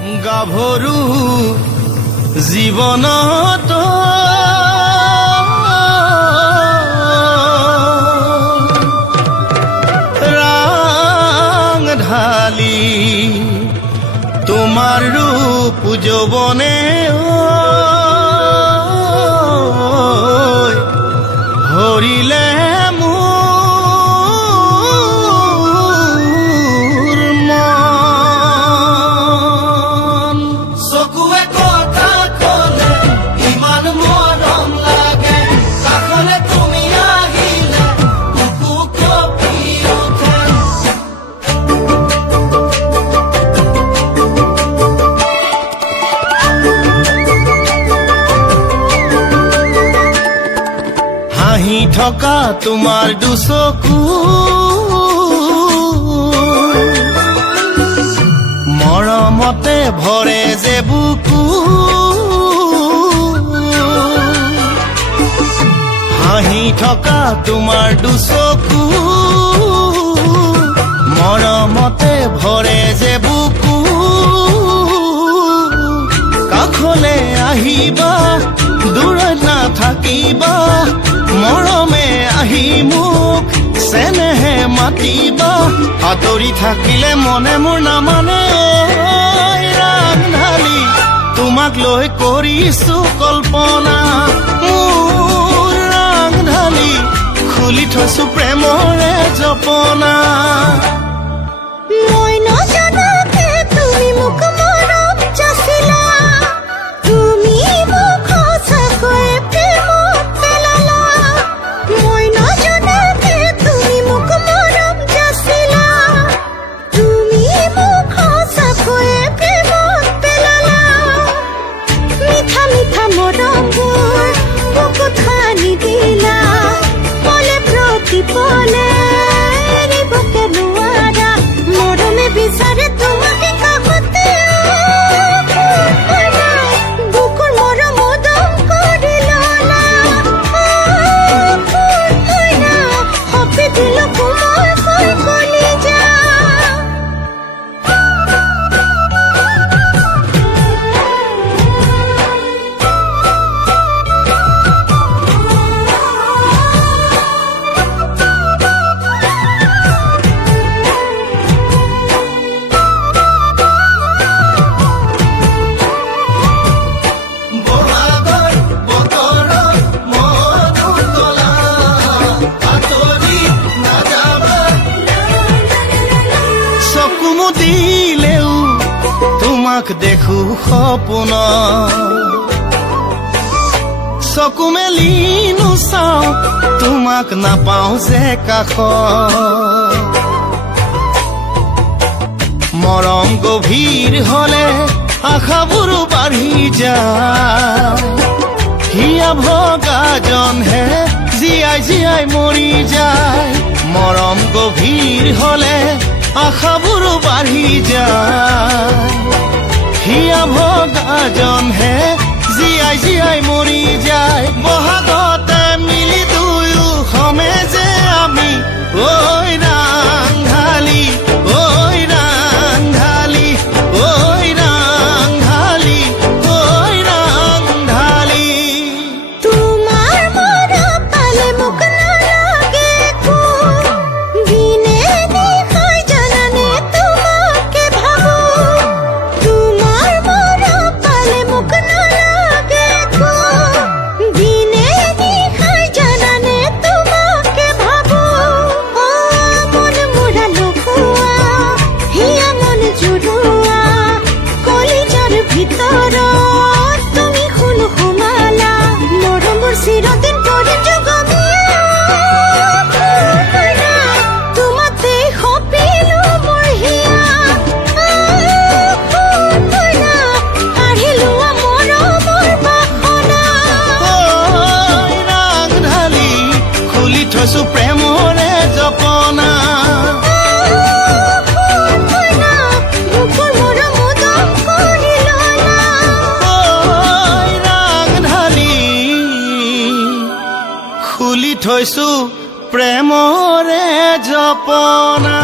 গাভৰু জীৱনত ৰাং ঢালি তোমাৰ ৰূপ যৌৱনে হৰিলে থকা তোমাৰ দুচকু মৰমতে ভৰে যে বুকু হাঁহি থকা তোমাৰ দুচকু মৰমতে ভৰে যে বুকু কাষলে আহিবা দূৰত নাথাকিবা মৰমে আহি মোক চেনেহে মাতিবা আঁতৰি থাকিলে মনে মোৰ নামানে ৰাং ঢালি তোমাক লৈ কৰিছো কল্পনা মোৰ ৰাং ঢালি খুলি থৈছো প্ৰেমৰে জপনা মই নজনাকে তুমি মোক মৰম যাচিলা তুমি মোক সঁচাকৈ প্ৰেমত পেলালা মই নজনাকে তুমি মোক মৰম যাচিলা তুমি মোক সঁচাকৈ প্ৰেমত পেলালা মিঠা মিঠা মৰমবোৰ বুকুত সানি দিলা পলে প্ৰতি পলে এৰিবকে নোৱাৰা মৰমে বিচাৰে তোমাকে কাষতে বুকুৰ মৰম উদম কৰি ললা সপি দিলো কোমলকৈ কলিজা বহাগৰ বতৰত মধুৰ তলা আঁতৰি নাযাবা চকু মুদিলেও তোমাক দেখো সপোন চকু মেলি নুচাও তোমাক নাপাও যে কাষ মৰম গভীৰ হলে আশাবোৰো বাঢ়ি যায় হিয়া ভগাজনহে জীয়াই জীয়াই মৰি যায় মৰম গভীৰ হলে আশাবোৰো বাঢ়ি যায় হিয়া ভগাজনহে জীয়াই জীয়াই মৰি যায় বহাগতে মিলি দুয়ো সমে যে আমি ঐ ৰাং ঢালি ঐ ৰাং ঢালি ঐ ৰাং ঢালি ঐ ৰাং ঢালি তোমাৰ মৰম পালে মোক নালাগে একো দিনে নিশাই জানানে তোমাকে ভাবো তোমাৰ মৰম পালে মোক নালাগে একো দিনে নিশাই জানানে তোমাকে ভাবো মন মোৰা লুকুৱা হিয়া মন জুৰুৱা কলিজাৰ ভিতৰত তুমি খুন সোমালা মৰমৰ চিৰদিন কৰি জগমীয়া তোমাতে সপিলো মোৰ হিয়া কাঢ়ি লোৱা মৰমৰ বাসনা ঐ ৰাং ঢালি খুলি থৈছো প্ৰেমৰে জপনা বুকুৰ মৰম উদম কৰি ললা ঐ ৰাং ঢালি খুলি থৈছো প্ৰেমৰে জপনা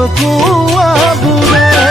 চকুৱাবোৰে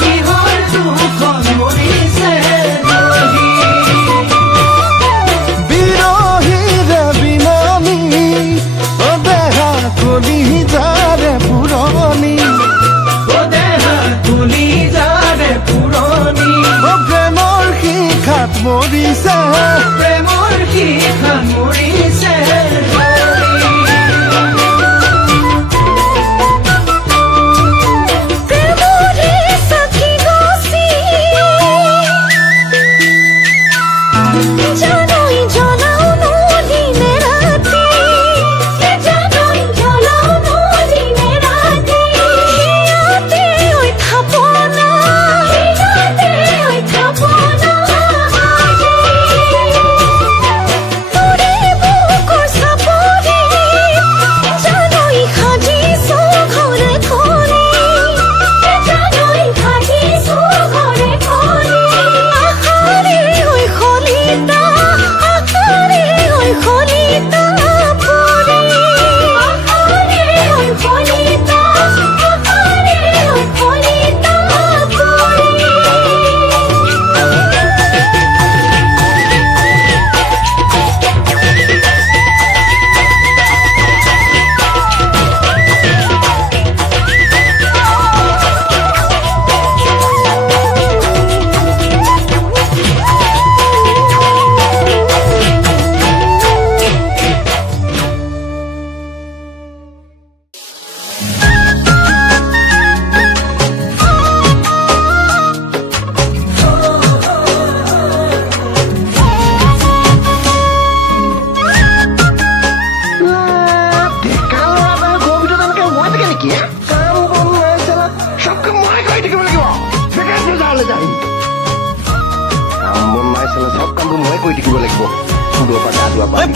কিহৰ দুখত মৰিছে বিৰহীৰে বিনামী দেহা কলি যাৰে পুৰণি প্ৰেমৰ শিখাত মৰিছে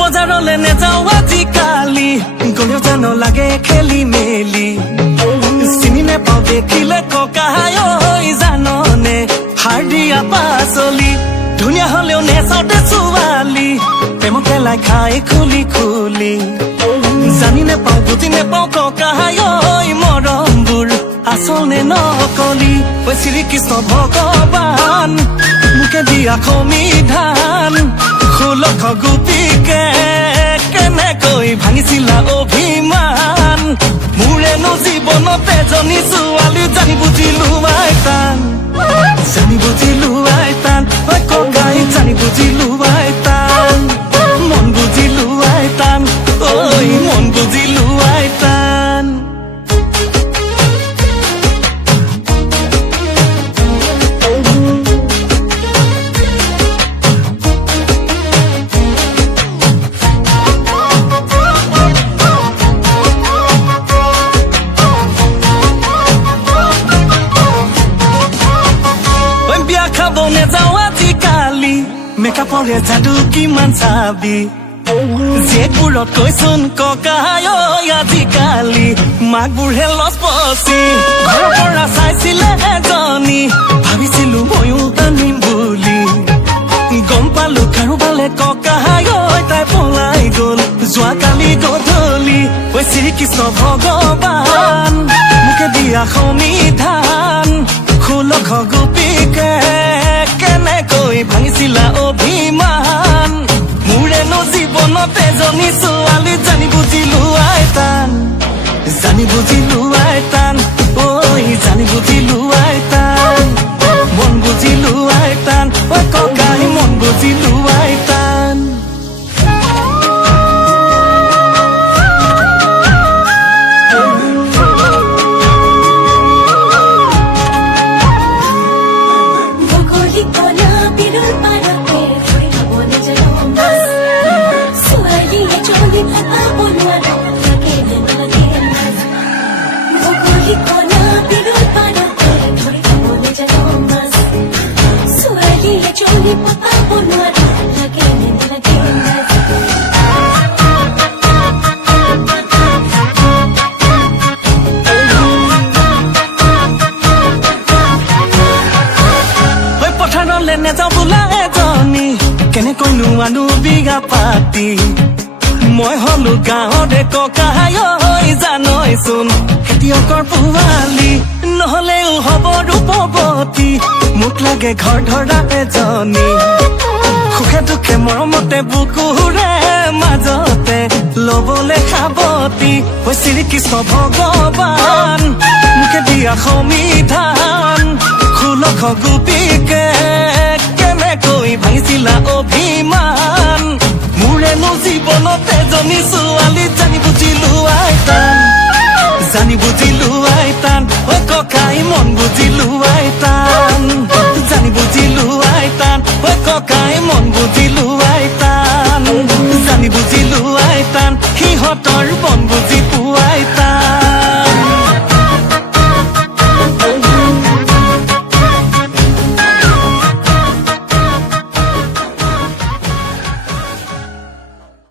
বজাৰলে নেযাওঁ আজিকালি গলেও জানো লাগে খেলি মেলি চিনি নেপাওঁ দেখিলে ককাই জাননে সাৰ দিয়া পাচলি ধুনীয়া হলেও নেচাওঁতে ছোৱালী প্ৰেমত পেলাই খাই খুলি খুলি জানি নেপাওঁ বুজি নেপাওঁ ককাই মৰমবোৰ আচল নে নকলি শ্ৰীকৃষ্ণ ভগৱান মোকে দিয়া সমিধান 16 গোপীকে কেনেকৈ ভাঙিছিলা অভিমান মোৰেনো জীৱনতে এজনী ছোৱালী জানি বুজিলো আইতান ঐ ককাই জানি বুজিলো আইতান মন বুজিলো আইতান ঐ মন বুজিলো আইতান মেকআপৰে যাদু কিমান চাবি যেবোৰত কৈছোন ককাই ঐ আজিকালি মাকবোৰহে লছ পচি ঘৰৰ পৰা চাইছিলে এজনী ভাবিছিলো ময়ো আনিম বুলি গম পালো কাৰোবালে ককাই ঐ তাই পলাই গ'ল যোৱাকালি গধূলি ঐ শ্ৰীকৃষ্ণ ভগৱান মোকে দিয়া সংবিধান 16 গোপীকে কেনেকৈ ভাঙিছিলা অভিমান মোৰেনো জীৱনত এজনী ছোৱালী জানি বুজিলো আইতান জানি বুজিলো আইতান ঐ জানি বুজিলো আইতান মন বুজিলো আইতান ঐ ককাই মন বুজিলো আইতান বগলী কণা বিলৰ পাৰতে ফুৰি খাবলৈ যাওঁ মাছ ছোৱালীয়ে চলি পাব নোৱাৰো লাগে নালাগে মাছ বগলী কণা বিলৰ পাৰতে ফুৰি খাবলৈ যাওঁ মাছ ছোৱালীয়ে চলি পাব নোৱাৰো লাগে নালাগে মাছ ঐ পথাৰলে নেযাওঁ বোলা এজনী কেনেকৈনো আনো বিঘা পাতি মই হলো গাঁৱৰে ককাই ঐ জানৈচোন খেতিয়কৰ পোৱালি নহলেও হ'ব ৰূপৱতী মোক লাগে ঘৰ ধৰা এজনী সুখে দুখে মৰমতে বুকুৰে মাজতে লবলে সাৱতী ঐ শ্ৰীকৃষ্ণ ভগৱান মোকে দিয়া সংবিধান 16 গোপীকে কেনেকৈ ভাঙিছিলা অভিমান মোৰেনো জীৱনত এজনী ছোৱালী জানি বুজিলো আইতান জানি বুজিলো আইতান ঐ ককাই মন বুজিলো আইতান জানি বুজিলো আইতান ঐ ককাই মন বুজিলো আইতান জানি বুজিলো আইতান সিহঁতৰ মন বুজি পোৱাই